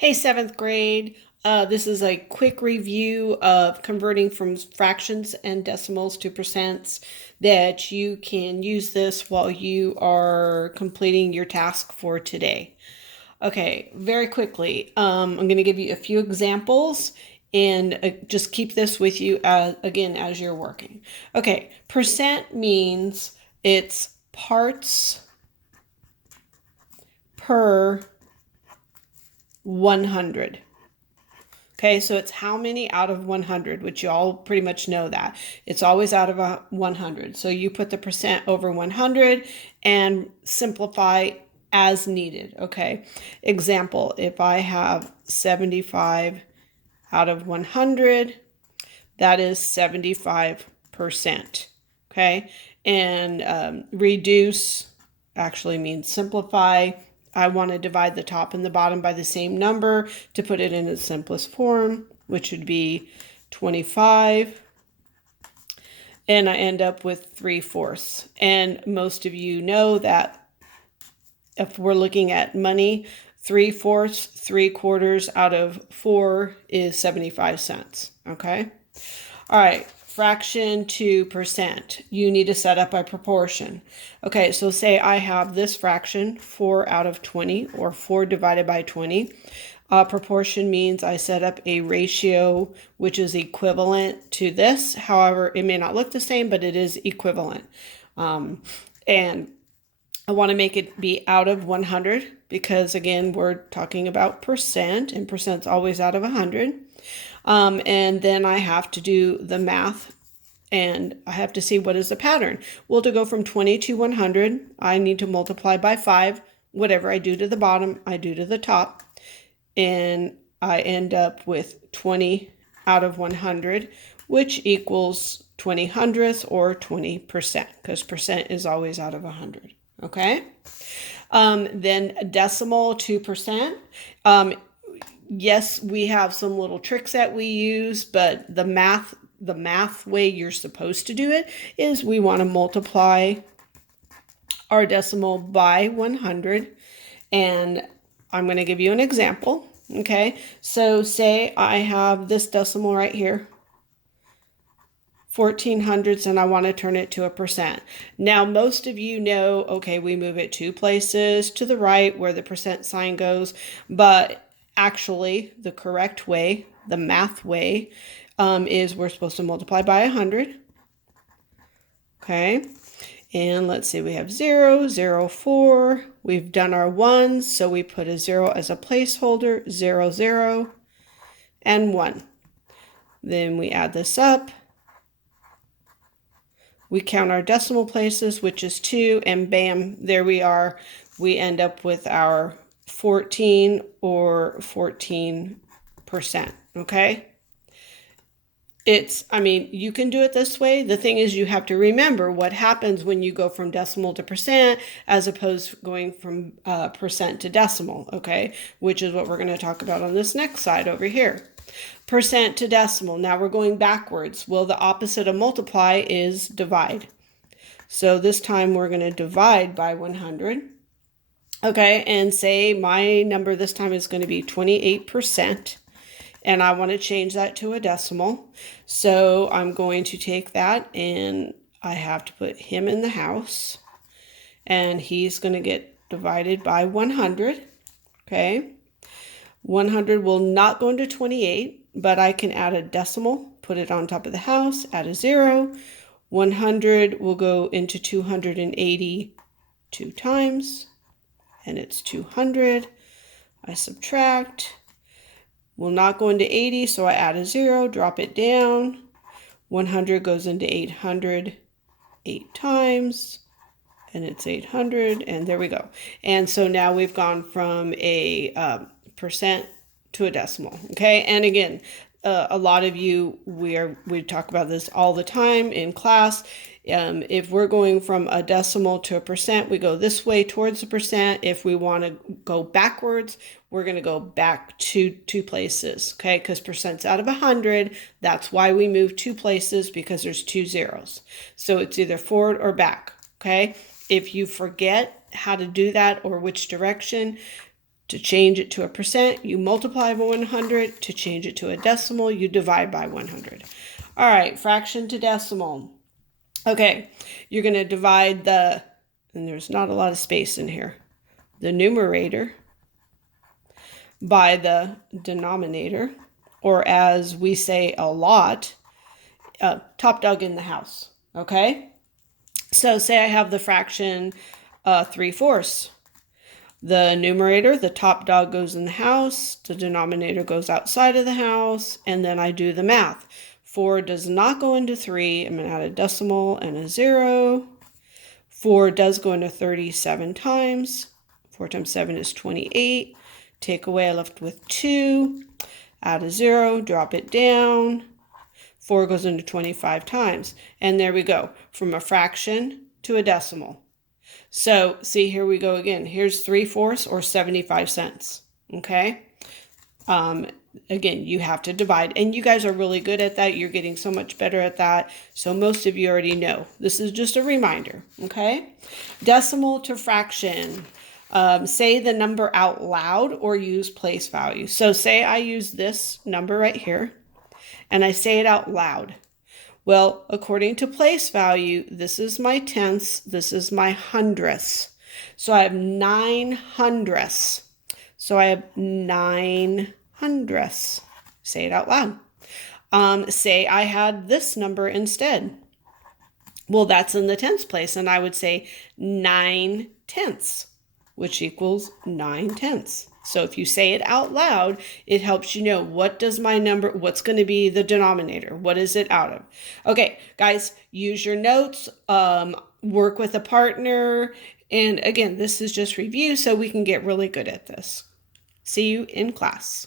Hey, seventh grade. This is a quick review of converting from fractions and decimals to percents that you can use this while you are completing your task for today. Okay, very quickly, I'm going to give you a few examples and just keep this with you again as you're working. Okay, percent means it's parts per 100. Okay, so it's how many out of 100, which you all pretty much know that. It's always out of 100. So you put the percent over 100 and simplify as needed. Okay, example, if I have 75 out of 100, that is 75%. Okay, and reduce actually means simplify. I want to divide the top and the bottom by the same number to put it in its simplest form, which would be 25. And I end up with 3/4. And most of you know that if we're looking at money, 3/4, 3/4 out of 4 is 75 cents. Okay. All right. Fraction to percent. You need to set up a proportion. Okay, so say I have this fraction, 4 out of 20, or 4 divided by 20. Proportion means I set up a ratio which is equivalent to this. However, it may not look the same, but it is equivalent. And I want to make it be out of 100 because, again, we're talking about percent, and percent's always out of 100. And then I have to do the math and I have to see what is the pattern. Well, to go from 20 to 100, I need to multiply by 5. Whatever I do to the bottom, I do to the top. And I end up with 20 out of 100, which equals 20 hundredths or 20%, because percent is always out of 100. Okay? Then decimal to percent. Yes, we have some little tricks that we use, but the math way you're supposed to do it is we want to multiply our decimal by 100. And I'm going to give you an example. Okay, so say I have this decimal right here, 14 hundredths, and I want to turn it to a percent. Now, most of you know, okay, we move it 2 places to the right where the percent sign goes, but actually the correct way, the math way, is we're supposed to multiply by 100. Okay, and let's see, we have 0, 0, 4. We've done our ones, so we put a 0 as a placeholder, 0, 0, and 1. Then we add this up. We count our decimal places, which is 2, and bam, there we are. We end up with our 14 or 14%, okay? You can do it this way. The thing is, you have to remember what happens when you go from decimal to percent as opposed to going from percent to decimal, okay? Which is what we're going to talk about on this next slide over here. Percent to decimal. Now we're going backwards. Well, the opposite of multiply is divide. So this time we're going to divide by 100. Okay, and say my number this time is going to be 28%. And I want to change that to a decimal. So I'm going to take that and I have to put him in the house. And he's going to get divided by 100. Okay. 100 will not go into 28, but I can add a decimal, put it on top of the house, add a 0. 100 will go into 280 2 times, and it's 200. I subtract. Will not go into 80, so I add a 0, drop it down. 100 goes into 800 8 times, and it's 800, and there we go. And so now we've gone from a percent to a decimal, okay? And again, a lot of you, we talk about this all the time in class. If we're going from a decimal to a percent, we go this way towards the percent. If we want to go backwards, we're going to go back 2 places, okay? Because percent's out of 100. That's why we move 2 places, because there's 2 zeros. So it's either forward or back, okay? If you forget how to do that or which direction, To change it to a percent, you multiply by 100. To change it to a decimal, you divide by 100. All right, fraction to decimal. Okay, you're going to divide and there's not a lot of space in here, the numerator by the denominator, or as we say a lot, top dog in the house. Okay, so say I have the fraction 3/4. The numerator, the top dog, goes in the house, the denominator goes outside of the house, and then I do the math. 4 does not go into 3. I'm going to add a decimal and a 0. 4 does go into 37 times. 4 times 7 is 28. Take away, I left with 2. Add a 0, drop it down. 4 goes into 25 times. And there we go, from a fraction to a decimal. So see, here we go again. Here's 3/4 or 75 cents. Okay. Again, you have to divide, and you guys are really good at that. You're getting so much better at that. So most of you already know. This is just a reminder. Okay. Decimal to fraction. Say the number out loud or use place value. So say I use this number right here and I say it out loud. Well, according to place value, this is my tenths, this is my hundredths. So I have 9 hundredths. So I have 9 hundredths. Say it out loud. Say I had this number instead. Well, that's in the tenths place, and I would say 9 tenths, which equals 9 tenths. So if you say it out loud, it helps you know what's going to be the denominator? What is it out of? Okay, guys, use your notes, work with a partner. And again, this is just review so we can get really good at this. See you in class.